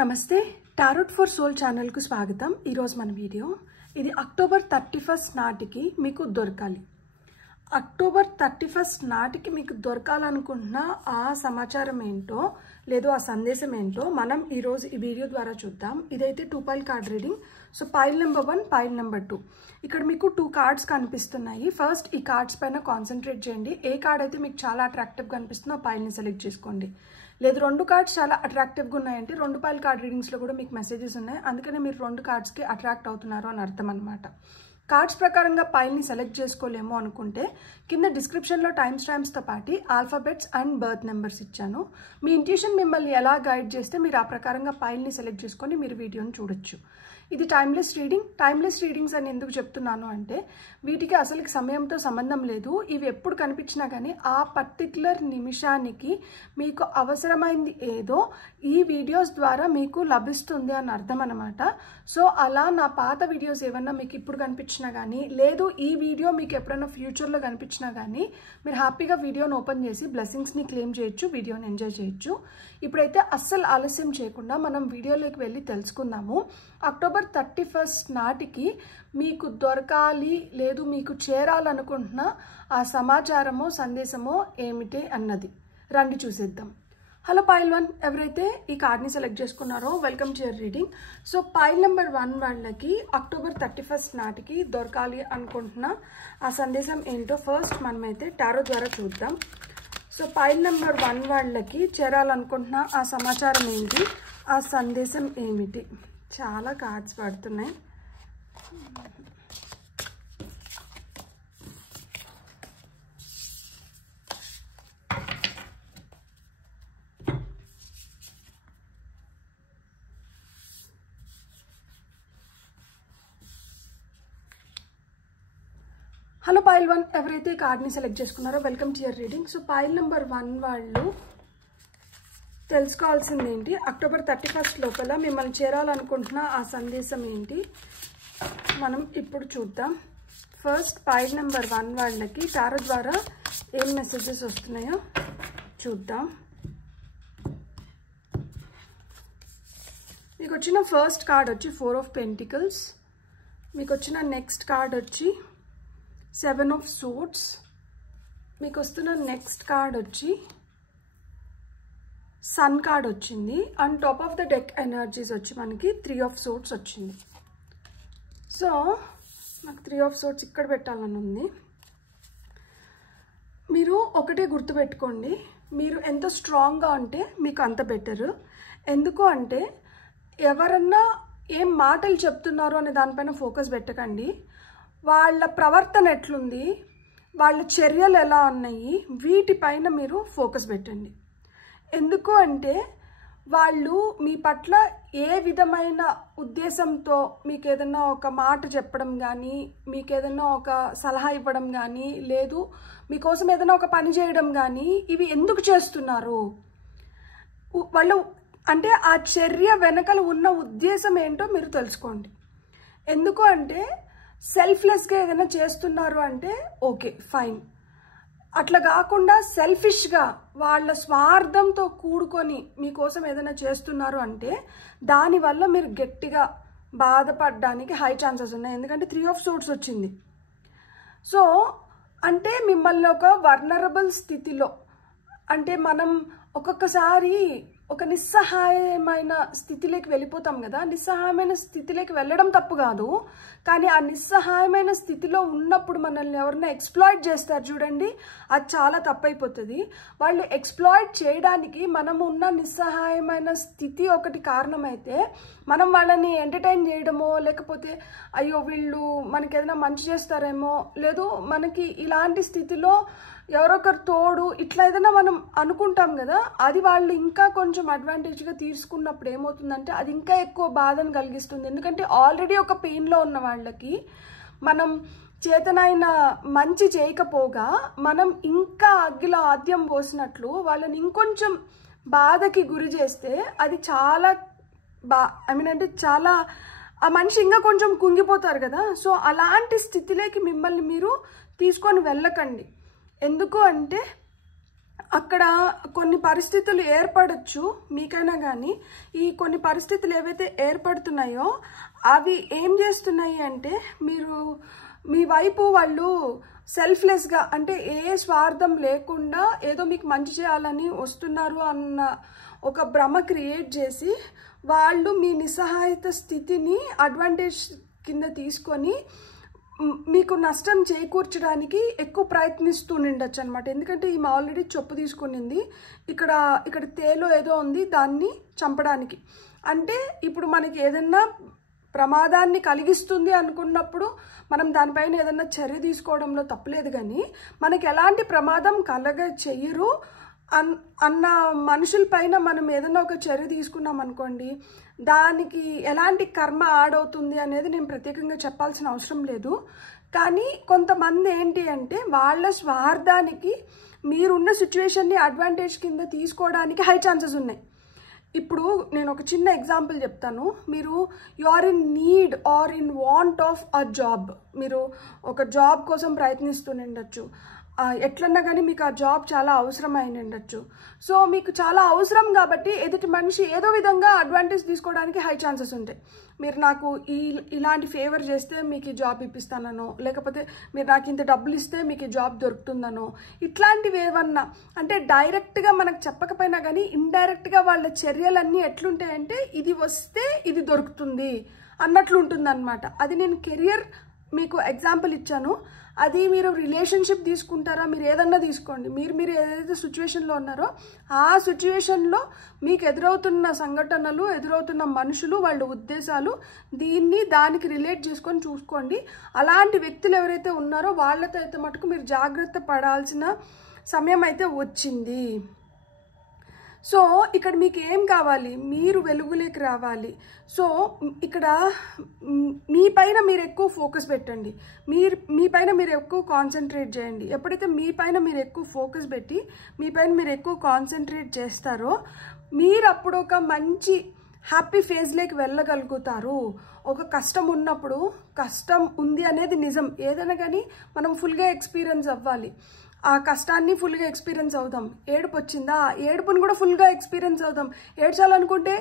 నమస్తే tarot for soul channel కు స్వాగతం। ఈ రోజు మన వీడియో ఇది అక్టోబర్ 31 నాటికి మీకు దొరకాలి। అక్టోబర్ 31 నాటికి మీకు దొరకాలనుకుంటున్న ఆ సమాచారం ఏంటో లేదో ఆ సందేశం ఏంటో మనం ఈ రోజు ఈ వీడియో ద్వారా చూద్దాం। ఇదైతే 2 pile card reading. So pile number 1 pile number 2 ఇక్కడ మీకు 2 కార్డ్స్ కనిపిస్తున్నాయి। ఫస్ట్ ఈ కార్డ్స్ పైన కాన్సంట్రేట్ చేయండి। ఏ కార్డ్ అయితే మీకు చాలా అట్రాక్టివ్ గా అనిపిస్తుందో ఆ పైల్ ని సెలెక్ట్ చేసుకోండి। లేదు 2 కార్డ్స్ చాలా అట్రాక్టివ్ గా ఉన్నాయంటే 2 పైల్ కార్డ్ రీడింగ్స్ లో కూడా మీకు మెసేజెస్ ఉన్నాయి, అందుకనే మీరు 2 కార్డ్స్ కి అట్రాక్ట్ అవుతున్నారు అని అర్థం అన్నమాట। కార్డ్స్ ప్రకారంగా పైల్ ని సెలెక్ట్ చేసుకోలేమో అనుకుంటే కింద డిస్క్రిప్షన్ లో టైమ్ స్టాంప్స్ తో పాటు ఆల్ఫాబెట్స్ అండ్ బర్త్ నెంబర్స్ ఇచ్చాను। మీ ఇంట్యూషన్ మిమ్మల్ని ఎలా గైడ్ చేస్తే మీరు ఆ ప్రకారంగా పైల్ ని సెలెక్ట్ చేసుకొని మీరు వీడియోని చూడొచ్చు। ఇది టైమ్లెస్ రీడింగ్। టైమ్లెస్ రీడింగ్స్ అని ఎందుకు చెప్తున్నాను అంటే వీటికి అసలు సమయంతో సంబంధం లేదు। ఇవి ఎప్పుడు కనిపించినా కానీ ఆ పర్టిక్యులర్ నిమిషానికి మీకు అవసరమైంది ఏదో ఈ వీడియోస్ ద్వారా మీకు లభిస్తుంది అని అర్థం అన్నమాట। సో అలా నా పాత వీడియోస్ ఏమన్నా మీకు ఇప్పుడు కనిపించినా కానీ లేదు ఈ వీడియో మీకు ఎప్పుడైనా ఫ్యూచర్లో కనిపించినా కానీ మీరు హ్యాపీగా వీడియోని ఓపెన్ చేసి బ్లెస్సింగ్స్ని క్లెయిమ్ చేయొచ్చు, వీడియోని ఎంజాయ్ చేయొచ్చు। ఇప్పుడైతే అస్సలు ఆలస్యం చేయకుండా మనం వీడియోలోకి వెళ్ళి తెలుసుకుందాము। అక్టోబర్ 31 నాటికి మీకు దొరకాలి లేదు మీకు చేరాలనుకుంటున్న ఆ సమాచారమో సందేశమో ఏమిటి అన్నది రండి చూసేద్దాం। హలో పైల్ 1 ఎవరైతే ఈ కార్డ్ని సెలెక్ట్ చేసుకున్నారో welcome to your reading. So pile number 1 వాళ్ళకి అక్టోబర్ 31 నాటికి దొరకాలి అనుకుంటున్న ఆ సందేశం ఏంటో ఫస్ట్ మనమైతే టారో ద్వారా చూద్దాం। సో పైల్ నెంబర్ 1 వాళ్ళకి చేరాలనుకుంటున్న ఆ సమాచారం ఏంటి, ఆ సందేశం ఏమిటి? చాలా కార్డ్స్ పడుతున్నాయి। హలో పైల్ 1 ఎవరైతే ఈ కార్డ్ని సెలెక్ట్ చేసుకున్నారో welcome to your reading. So pile number 1 వాళ్ళు తెలుసుకోవాల్సింది ఏంటి, అక్టోబర్ 31 లోపల మిమ్మల్ని చేరాలనుకుంటున్న ఆ సందేశం ఏంటి మనం ఇప్పుడు చూద్దాం। ఫస్ట్ పైల్ నెంబర్ 1 వాళ్ళకి టారో ద్వారా ఏం మెసేజెస్ వస్తున్నాయో చూద్దాం। మీకు వచ్చిన ఫస్ట్ కార్డ్ వచ్చి 4 ఆఫ్ పెంటికల్స్, మీకు వచ్చిన నెక్స్ట్ కార్డ్ వచ్చి 7 ఆఫ్ సోర్డ్స్, మీకు వస్తున్న నెక్స్ట్ కార్డ్ వచ్చి సన్ కార్డ్ వచ్చింది and top of the deck energies వచ్చి మనకి 3 ఆఫ్ సోర్డ్స్ వచ్చింది। సో నాకు 3 ఆఫ్ సోర్డ్స్ ఇక్కడ పెట్టాలని ఉంది। మీరు ఒకటే గుర్తుపెట్టుకోండి, మీరు ఎంత స్ట్రాంగ్గా ఉంటే మీకు అంత బెటర్। ఎందుకు అంటే ఎవరన్నా ఏం మాటలు చెప్తున్నారు అనే దానిపైన ఫోకస్ పెట్టకండి, వాళ్ళ ప్రవర్తన ఎట్లుంది, వాళ్ళ చర్యలు ఎలా ఉన్నాయి వీటిపైన మీరు ఫోకస్ పెట్టండి। ఎందుకు అంటే వాళ్ళు మీ పట్ల ఏ విధమైన ఉద్దేశంతో మీకు ఏదైనా ఒక మాట చెప్పడం కానీ మీకు ఏదైనా ఒక సలహా ఇవ్వడం కానీ లేదు మీకోసం ఏదైనా ఒక పని చేయడం కానీ ఇవి ఎందుకు చేస్తున్నారు, వాళ్ళు అంటే ఆ చర్య వెనకలు ఉన్న ఉద్దేశం ఏంటో మీరు తెలుసుకోండి। ఎందుకు అంటే సెల్ఫ్లెస్గా ఏదైనా చేస్తున్నారు అంటే ఓకే ఫైన్, అట్లా కాకుండా సెల్ఫిష్గా వాళ్ళ స్వార్థంతో కూడుకొని మీకోసం ఏదైనా చేస్తున్నారు అంటే దానివల్ల మీరు గట్టిగా బాధపడడానికి హై ఛాన్సెస్ ఉన్నాయి, ఎందుకంటే 3 ఆఫ్ సోర్డ్స్ వచ్చింది। సో అంటే మిమ్మల్ని ఒక వర్నరబుల్ స్థితిలో అంటే మనం ఒక్కొక్కసారి ఒక నిస్సహాయమైన స్థితిలోకి వెళ్ళిపోతాం కదా, నిస్సహాయమైన స్థితిలోకి వెళ్ళడం తప్పు కాదు, కానీ ఆ నిస్సహాయమైన స్థితిలో ఉన్నప్పుడు మనల్ని ఎవరైనా ఎక్స్ప్లాయిట్ చేస్తారు చూడండి, అది చాలా తప్పైపోతుంది। వాళ్ళు ఎక్స్ప్లాయిట్ చేయడానికి మనం ఉన్న నిస్సహాయమైన స్థితి ఒకటి కారణమైతే మనం వాళ్ళని ఎంటర్టైన్ చేయడమో లేకపోతే అయ్యో వీళ్ళు మనకి ఏదైనా మంచి చేస్తారేమో లేదు మనకి ఇలాంటి స్థితిలో ఎవరొకరు తోడు ఇట్లా ఏదైనా మనం అనుకుంటాం కదా, అది వాళ్ళు ఇంకా కొంచెం అడ్వాంటేజ్గా తీసుకున్నప్పుడు ఏమవుతుందంటే అది ఇంకా ఎక్కువ బాధను కలిగిస్తుంది। ఎందుకంటే ఆల్రెడీ ఒక పెయిన్లో ఉన్న వాళ్ళకి మనం చేతనైన మంచి చేయకపోగా మనం ఇంకా అగ్గిలో ఆద్యం పోసినట్లు వాళ్ళని ఇంకొంచెం బాధకి గురి చేస్తే అది చాలా అంటే చాలా ఆ మనిషి ఇంకా కొంచెం కుంగిపోతారు కదా। సో అలాంటి స్థితిలోకి మిమ్మల్ని మీరు తీసుకొని వెళ్ళకండి। ఎందుకు అంటే అక్కడ కొన్ని పరిస్థితులు ఏర్పడచ్చు మీకైనా కానీ, ఈ కొన్ని పరిస్థితులు ఏవైతే ఏర్పడుతున్నాయో అవి ఏం చేస్తున్నాయి అంటే మీరు మీ వైపు వాళ్ళు సెల్ఫ్లెస్గా, అంటే ఏ స్వార్థం లేకుండా ఏదో మీకు మంచి చేయాలని వస్తున్నారు అన్న ఒక భ్రమ క్రియేట్ చేసి వాళ్ళు మీ నిస్సహాయత స్థితిని అడ్వాంటేజ్ కింద తీసుకొని మీకు నష్టం చేకూర్చడానికి ఎక్కువ ప్రయత్నిస్తూ ఉండొచ్చు అనమాట. ఎందుకంటే ఈమె ఆల్రెడీ చెప్పు తీసుకునింది, ఇక్కడ తేలో ఏదో ఉంది దాన్ని చంపడానికి. అంటే ఇప్పుడు మనకి ఏదన్నా ప్రమాదాన్ని కలిగిస్తుంది అనుకున్నప్పుడు మనం దానిపైన ఏదన్నా చర్య తీసుకోవడంలో తప్పలేదు, కానీ మనకి ఎలాంటి ప్రమాదం చెయ్యరు అన్న మనుషులపైన మనం ఏదైనా ఒక చర్య తీసుకున్నాం అనుకోండి, దానికి ఎలాంటి కర్మ ఆడవుతుంది అనేది నేను ప్రత్యేకంగా చెప్పాల్సిన అవసరం లేదు. కానీ కొంతమంది ఏంటి అంటే వాళ్ళ స్వార్థానికి మీరున్న సిచ్యువేషన్ని అడ్వాంటేజ్ కింద తీసుకోవడానికి హై ఛాన్సెస్ ఉన్నాయి. ఇప్పుడు నేను ఒక చిన్న ఎగ్జాంపుల్ చెప్తాను. మీరు you are in need or in want of a job, మీరు ఒక జాబ్ కోసం ప్రయత్నిస్తుండొచ్చు, ఎట్లన్నా కానీ మీకు ఆ జాబ్ చాలా అవసరమైన ఉండొచ్చు. సో మీకు చాలా అవసరం కాబట్టి ఎదుటి మనిషి ఏదో విధంగా అడ్వాంటేజ్ తీసుకోవడానికి హై ఛాన్సెస్ ఉంటాయి. మీరు నాకు ఇలాంటి ఫేవర్ చేస్తే మీకు ఈ జాబ్ ఇప్పిస్తానో, లేకపోతే మీరు నాకు ఇంత డబ్బులు ఇస్తే మీకు ఈ జాబ్ దొరుకుతుందనో, ఇట్లాంటివి ఏమన్నా అంటే డైరెక్ట్గా మనకు చెప్పకపోయినా కానీ ఇండైరెక్ట్గా వాళ్ళ చర్యలన్నీ ఎట్లుంటాయంటే ఇది వస్తే ఇది దొరుకుతుంది అన్నట్లు ఉంటుంది అనమాట. అది నేను కెరియర్ మీకు ఎగ్జాంపుల్ ఇచ్చాను. అది మీరు రిలేషన్షిప్ తీసుకుంటారా, మీరు ఏదన్నా తీసుకోండి, మీరు ఏదైతే సిచ్యువేషన్లో ఉన్నారో ఆ సిచ్యువేషన్లో మీకు ఎదురవుతున్న సంఘటనలు, ఎదురవుతున్న మనుషులు, వాళ్ళ ఉద్దేశాలు, దానికి రిలేట్ చేసుకొని చూసుకోండి. అలాంటి వ్యక్తులు ఎవరైతే ఉన్నారో వాళ్ళతో అయితే మటుకు మీరు జాగ్రత్త పడాల్సిన సమయం అయితే వచ్చింది. సో ఇక్కడ మీకు ఏం కావాలి, మీరు వెలుగులోకి రావాలి. సో ఇక్కడ మీ పైన మీరు ఎక్కువ ఫోకస్ పెట్టండి, మీ పైన మీరు ఎక్కువ కాన్సన్ట్రేట్ చేయండి. ఎప్పుడైతే మీ పైన మీరు ఎక్కువ ఫోకస్ పెట్టి మీ పైన మీరు ఎక్కువ కాన్సన్ట్రేట్ చేస్తారో మీరు అప్పుడు ఒక మంచి హ్యాపీ ఫేజ్లోకి వెళ్ళగలుగుతారు. ఒక కష్టం ఉన్నప్పుడు, కష్టం ఉంది అనేది నిజం, ఏదైనా కానీ మనం ఫుల్గా ఎక్స్పీరియన్స్ అవ్వాలి. ఆ కష్టాన్ని ఫుల్గా ఎక్స్పీరియన్స్ అవుదాం. ఏడుపు వచ్చిందా, ఏడుపుని కూడా ఫుల్గా ఎక్స్పీరియన్స్ అవుదాం. ఏడ్చాలనుకుంటే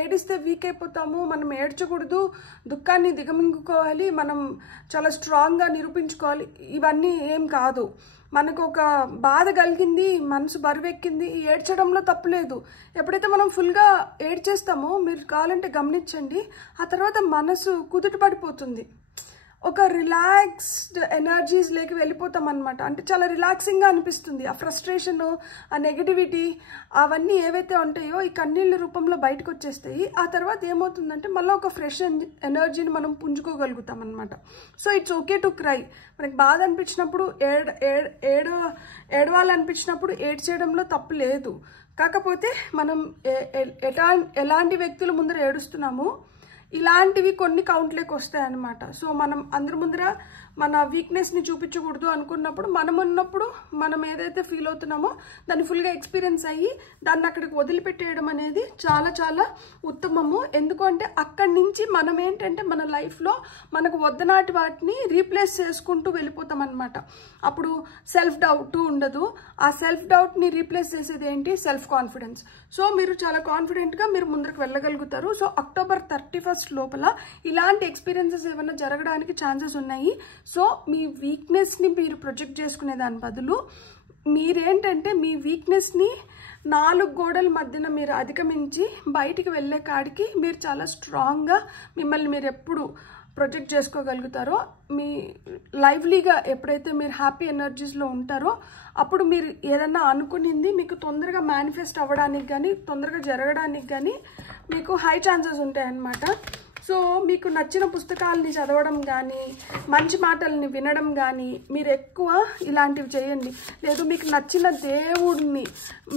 ఏడిస్తే వీక్ అయిపోతాము. మనం ఏడ్చకూడదు, దుఃఖాన్ని దిగమింగుకోవాలి, మనం చాలా స్ట్రాంగ్గా నిరూపించుకోవాలి. ఇవన్నీ ఏం కాదు. మనకు ఒక బాధ కలిగింది, మనసు బరువెక్కింది, ఏడ్చడంలో తప్పులేదు. ఎప్పుడైతే మనం ఫుల్గా ఏడ్చేస్తామో మీరు కావాలంటే గమనించండి, ఆ తర్వాత మనసు కుదుట పడిపోతుంది, ఒక రిలాక్స్డ్ ఎనర్జీస్లోకి వెళ్ళిపోతాం అనమాట. అంటే చాలా రిలాక్సింగ్గా అనిపిస్తుంది. ఆ ఫ్రస్ట్రేషన్, ఆ నెగిటివిటీ, అవన్నీ ఏవైతే ఉంటాయో ఈ కన్నీళ్ళ రూపంలో బయటకు వచ్చేస్తాయి. ఆ తర్వాత ఏమవుతుందంటే మళ్ళీ ఒక ఫ్రెష్ ఎనర్జీని మనం పుంజుకోగలుగుతాం అనమాట. So it's okay to cry. మనకి బాధ అనిపించినప్పుడు ఏడవాలనిపించినప్పుడు ఏడ్చేయడంలో తప్పు లేదు. కాకపోతే మనం ఎలాంటి వ్యక్తుల ముందర ఏడుస్తున్నాము, ఇలాంటివి కొన్ని కౌంట్లోకి వస్తాయి అన్నమాట. సో మనం అందరి ముందర మన వీక్నెస్ని చూపించకూడదు అనుకున్నప్పుడు, మనం ఉన్నప్పుడు మనం ఏదైతే ఫీల్ అవుతున్నామో దాన్ని ఫుల్గా ఎక్స్పీరియన్స్ అయ్యి దాన్ని అక్కడికి వదిలిపెట్టేయడం అనేది చాలా చాలా ఉత్తమము. ఎందుకంటే అక్కడి నుంచి మనం ఏంటంటే మన లైఫ్లో మనకు వద్దనాటి వాటిని రీప్లేస్ చేసుకుంటూ వెళ్ళిపోతాం అనమాట. అప్పుడు సెల్ఫ్ డౌట్ ఉండదు. ఆ సెల్ఫ్ డౌట్ని రీప్లేస్ చేసేది ఏంటి, సెల్ఫ్ కాన్ఫిడెన్స్. సో మీరు చాలా కాన్ఫిడెంట్గా మీరు ముందరకు వెళ్ళగలుగుతారు. సో October 31 లోపల ఇలాంటి ఎక్స్పీరియన్సెస్ ఏమైనా జరగడానికి ఛాన్సెస్ ఉన్నాయి. సో మీ వీక్నెస్ని మీరు ప్రొజెక్ట్ చేసుకునే దాని బదులు మీరేంటంటే మీ వీక్నెస్ని 4 గోడల మధ్యన మీరు అధిగమించి బయటికి వెళ్ళే కాడికి మీరు చాలా స్ట్రాంగ్గా మిమ్మల్ని మీరు ఎప్పుడు ప్రొజెక్ట్ చేసుకోగలుగుతారో, మీ లైవ్లీగా ఎప్పుడైతే మీరు హ్యాపీ ఎనర్జీస్లో ఉంటారో అప్పుడు మీరు ఏదన్నా అనుకునింది మీకు తొందరగా మేనిఫెస్ట్ అవ్వడానికి కానీ తొందరగా జరగడానికి కానీ మీకు హై ఛాన్సెస్ ఉంటాయన్నమాట. సో మీకు నచ్చిన పుస్తకాలని చదవడం కానీ మంచి మాటల్ని వినడం కానీ మీరు ఎక్కువ ఇలాంటివి చేయండి. లేదు మీకు నచ్చిన దేవుడిని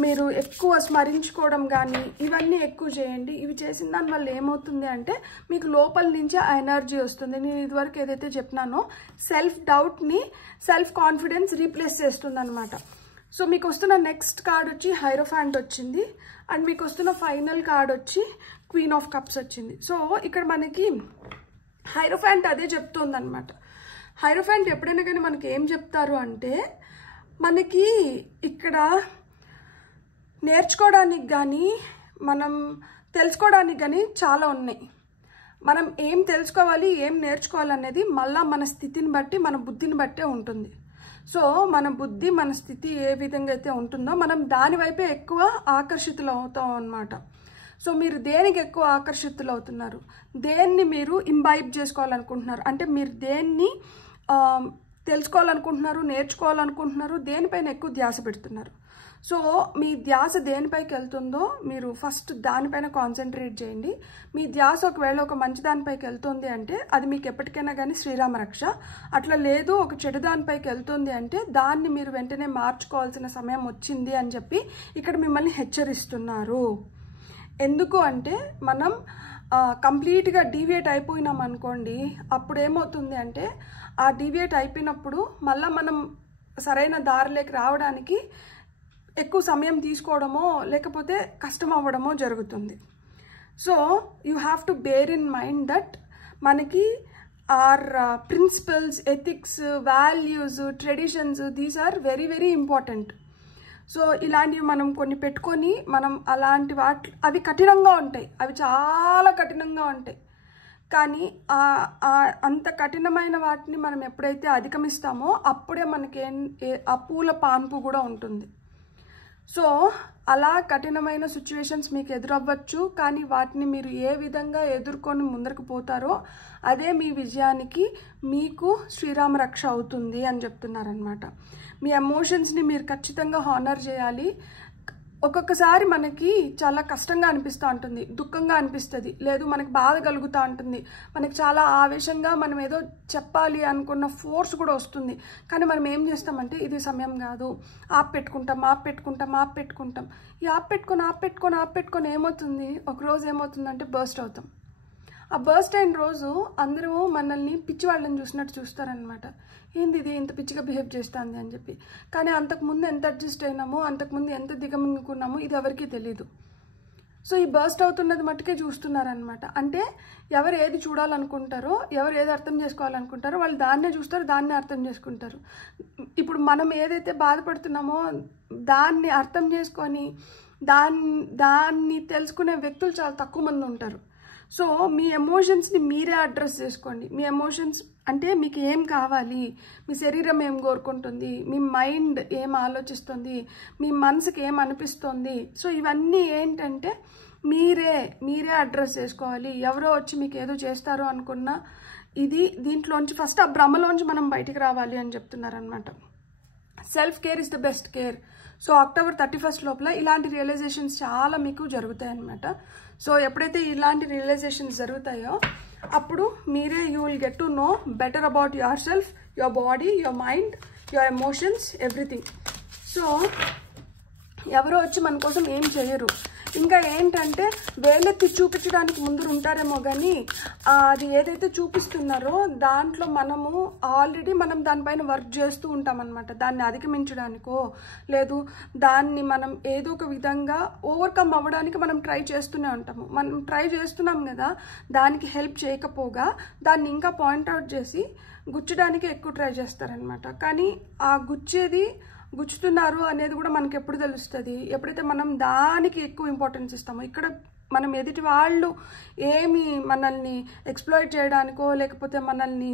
మీరు ఎక్కువ స్మరించుకోవడం కానీ ఇవన్నీ ఎక్కువ చేయండి. ఇవి చేసిన దానివల్ల ఏమవుతుంది అంటే మీకు లోపల నుంచి ఆ ఎనర్జీ వస్తుంది. నేను ఇదివరకు ఏదైతే చెప్పినానో సెల్ఫ్ డౌట్ని సెల్ఫ్ కాన్ఫిడెన్స్ రీప్లేస్ చేస్తుంది అనమాట. సో మీకు వస్తున్న నెక్స్ట్ కార్డ్ వచ్చి హైరోఫాంట్ వచ్చింది, అండ్ మీకు వస్తున్న ఫైనల్ కార్డ్ వచ్చి క్వీన్ ఆఫ్ కప్స్ వచ్చింది. సో ఇక్కడ మనకి హైరోఫాంట్ అదే చెప్తుంది అనమాట. హైరోఫాంట్ ఎప్పుడైనా కానీ మనకి ఏం చెప్తారు అంటే మనకి ఇక్కడ నేర్చుకోవడానికి కానీ మనం తెలుసుకోవడానికి కానీ చాలా ఉన్నాయి. మనం ఏం తెలుసుకోవాలి, ఏం నేర్చుకోవాలనేది మళ్ళీ మన స్థితిని బట్టి, మన బుద్ధిని బట్టే ఉంటుంది. సో మన బుద్ధి, మన స్థితి ఏ విధంగా అయితే ఉంటుందో మనం దాని వైపే ఎక్కువ ఆకర్షితులు అవుతాం అన్నమాట. సో మీరు దేనికి ఎక్కువ ఆకర్షితులు అవుతున్నారు, దేన్ని మీరు ఇంబైబ్ చేసుకోవాలనుకుంటున్నారు, అంటే మీరు దేన్ని తెలుసుకోవాలనుకుంటున్నారు, నేర్చుకోవాలనుకుంటున్నారు, దేనిపైన ఎక్కువ ధ్యాస పెడుతున్నారు. సో మీ ధ్యాస దేనిపైకి వెళ్తుందో మీరు ఫస్ట్ దానిపైన కాన్సన్ట్రేట్ చేయండి. మీ ధ్యాస ఒకవేళ ఒక మంచి దానిపైకి వెళ్తుంది అంటే అది మీకు ఎప్పటికైనా కానీ శ్రీరామ రక్ష. అట్లా లేదు ఒక చెడు దానిపైకి వెళ్తుంది అంటే దాన్ని మీరు వెంటనే మార్చుకోవాల్సిన సమయం వచ్చింది అని చెప్పి ఇక్కడ మిమ్మల్ని హెచ్చరిస్తున్నారు. ఎందుకు అంటే మనం కంప్లీట్గా డీవియేట్ అయిపోయినాం అనుకోండి, అప్పుడు ఏమవుతుంది అంటే ఆ డీవియేట్ అయిపోయినప్పుడు మళ్ళీ మనం సరైన దారిలోకి రావడానికి ఎక్కువ సమయం తీసుకోవడమో లేకపోతే కష్టం అవ్వడమో జరుగుతుంది. So you have to bear in mind that మనకి our principles, ethics, values, traditions, these are very very important. So ఇలాంటివి మనం కొన్ని పెట్టుకొని మనం అలాంటి అవి కఠినంగా ఉంటాయి, అవి చాలా కఠినంగా ఉంటాయి. కానీ అంత కఠినమైన వాటిని మనం ఎప్పుడైతే అధిగమిస్తామో అప్పుడే మనకి ఆ పూల పాన్పు కూడా ఉంటుంది. సో అలా కఠినమైన సిచ్యువేషన్స్ మీకు ఎదురవ్వచ్చు, కానీ వాటిని మీరు ఏ విధంగా ఎదుర్కొని ముందరకు పోతారో అదే మీ విజయానికి మీకు శ్రీరామ రక్ష అవుతుంది అని చెప్తున్నారనమాట. మీ ఎమోషన్స్ని మీరు ఖచ్చితంగా హానర్ చేయాలి. ఒక్కొక్కసారి మనకి చాలా కష్టంగా అనిపిస్తూ ఉంటుంది, దుఃఖంగా అనిపిస్తుంది, లేదు మనకి బాధ కలుగుతూ ఉంటుంది, మనకి చాలా ఆవేశంగా మనం ఏదో చెప్పాలి అనుకున్న ఫోర్స్ కూడా వస్తుంది. కానీ మనం ఏం చేస్తామంటే ఇది సమయం కాదు, ఆపెట్టుకుంటాం. ఈ ఆపెట్టుకొని ఏమవుతుంది, ఒకరోజు ఏమవుతుందంటే బర్స్ట్ అవుతాం. ఆ బర్స్ట్ అయిన రోజు అందరూ మనల్ని పిచ్చి వాళ్ళని చూసినట్టు చూస్తారనమాట. ఏంది ఇది ఇంత పిచ్చిగా బిహేవ్ చేస్తుంది అని చెప్పి. కానీ అంతకుముందు ఎంత అడ్జస్ట్ అయినామో, అంతకుముందు ఎంత దిగమింగుకున్నామో ఇది ఎవరికీ తెలీదు. సో ఈ బర్స్ట్ అవుతున్నది మట్టుకే చూస్తున్నారనమాట. అంటే ఎవరు ఏది చూడాలనుకుంటారో, ఎవరు ఏది అర్థం చేసుకోవాలనుకుంటారో వాళ్ళు దాన్నే చూస్తారు, దాన్నే అర్థం చేసుకుంటారు. ఇప్పుడు మనం ఏదైతే బాధపడుతున్నామో దాన్ని అర్థం చేసుకొని దాన్ని తెలుసుకునే వ్యక్తులు చాలా తక్కువ మంది ఉంటారు. సో మీ ఎమోషన్స్ని మీరే అడ్రస్ చేసుకోండి. మీ ఎమోషన్స్ అంటే మీకు ఏం కావాలి, మీ శరీరం ఏం కోరుకుంటుంది, మీ మైండ్ ఏం ఆలోచిస్తుంది, మీ మనసుకి ఏం అనిపిస్తుంది. సో ఇవన్నీ ఏంటంటే మీరే అడ్రస్ చేసుకోవాలి. ఎవరో వచ్చి మీకు ఏదో చేస్తారు అనుకున్నా దీంట్లోంచి ఫస్ట్ ఆ భ్రమలోంచి మనం బయటికి రావాలి అని చెప్తున్నారనమాట. Self care is the best care. So October 31 లోపల ఇలాంటి రియలైజేషన్స్ చాలా మీకు జరుగుతాయి అన్నమాట. సో ఎప్పుడైతే ఇలాంటి రియలైజేషన్స్ జరుగుతాయో అప్పుడు మీరే you will get to know better about your self, your body, your mind, your emotions, everything. So ఎవరో వచ్చి మన కోసం ఏం చేయరు. ఇంకా ఏంటంటే వేలెత్తి చూపించడానికి ముందు ఉంటారేమో కానీ అది ఏదైతే చూపిస్తున్నారో దాంట్లో మనము ఆల్రెడీ మనం దానిపైన వర్క్ చేస్తూ ఉంటామన్నమాట. దాన్ని అధిగమించడానికో లేదు దాన్ని మనం ఏదో ఒక విధంగా ఓవర్కమ్ అవ్వడానికి మనం ట్రై చేస్తూనే ఉంటాము. మనం ట్రై చేస్తున్నాం కదా, దానికి హెల్ప్ చేయకపోగా దాన్ని ఇంకా పాయింట్అవుట్ చేసి గుచ్చడానికి ఎక్కువ ట్రై చేస్తారనమాట. కానీ ఆ గుచ్చుతున్నారు అనేది కూడా మనకి ఎప్పుడు తెలుస్తుంది, ఎప్పుడైతే మనం దానికి ఎక్కువ ఇంపార్టెన్స్ ఇస్తామో. ఇక్కడ మనం ఎదుటి వాళ్ళు ఏమి మనల్ని ఎక్స్ప్లాయిట్ చేయడానికో లేకపోతే మనల్ని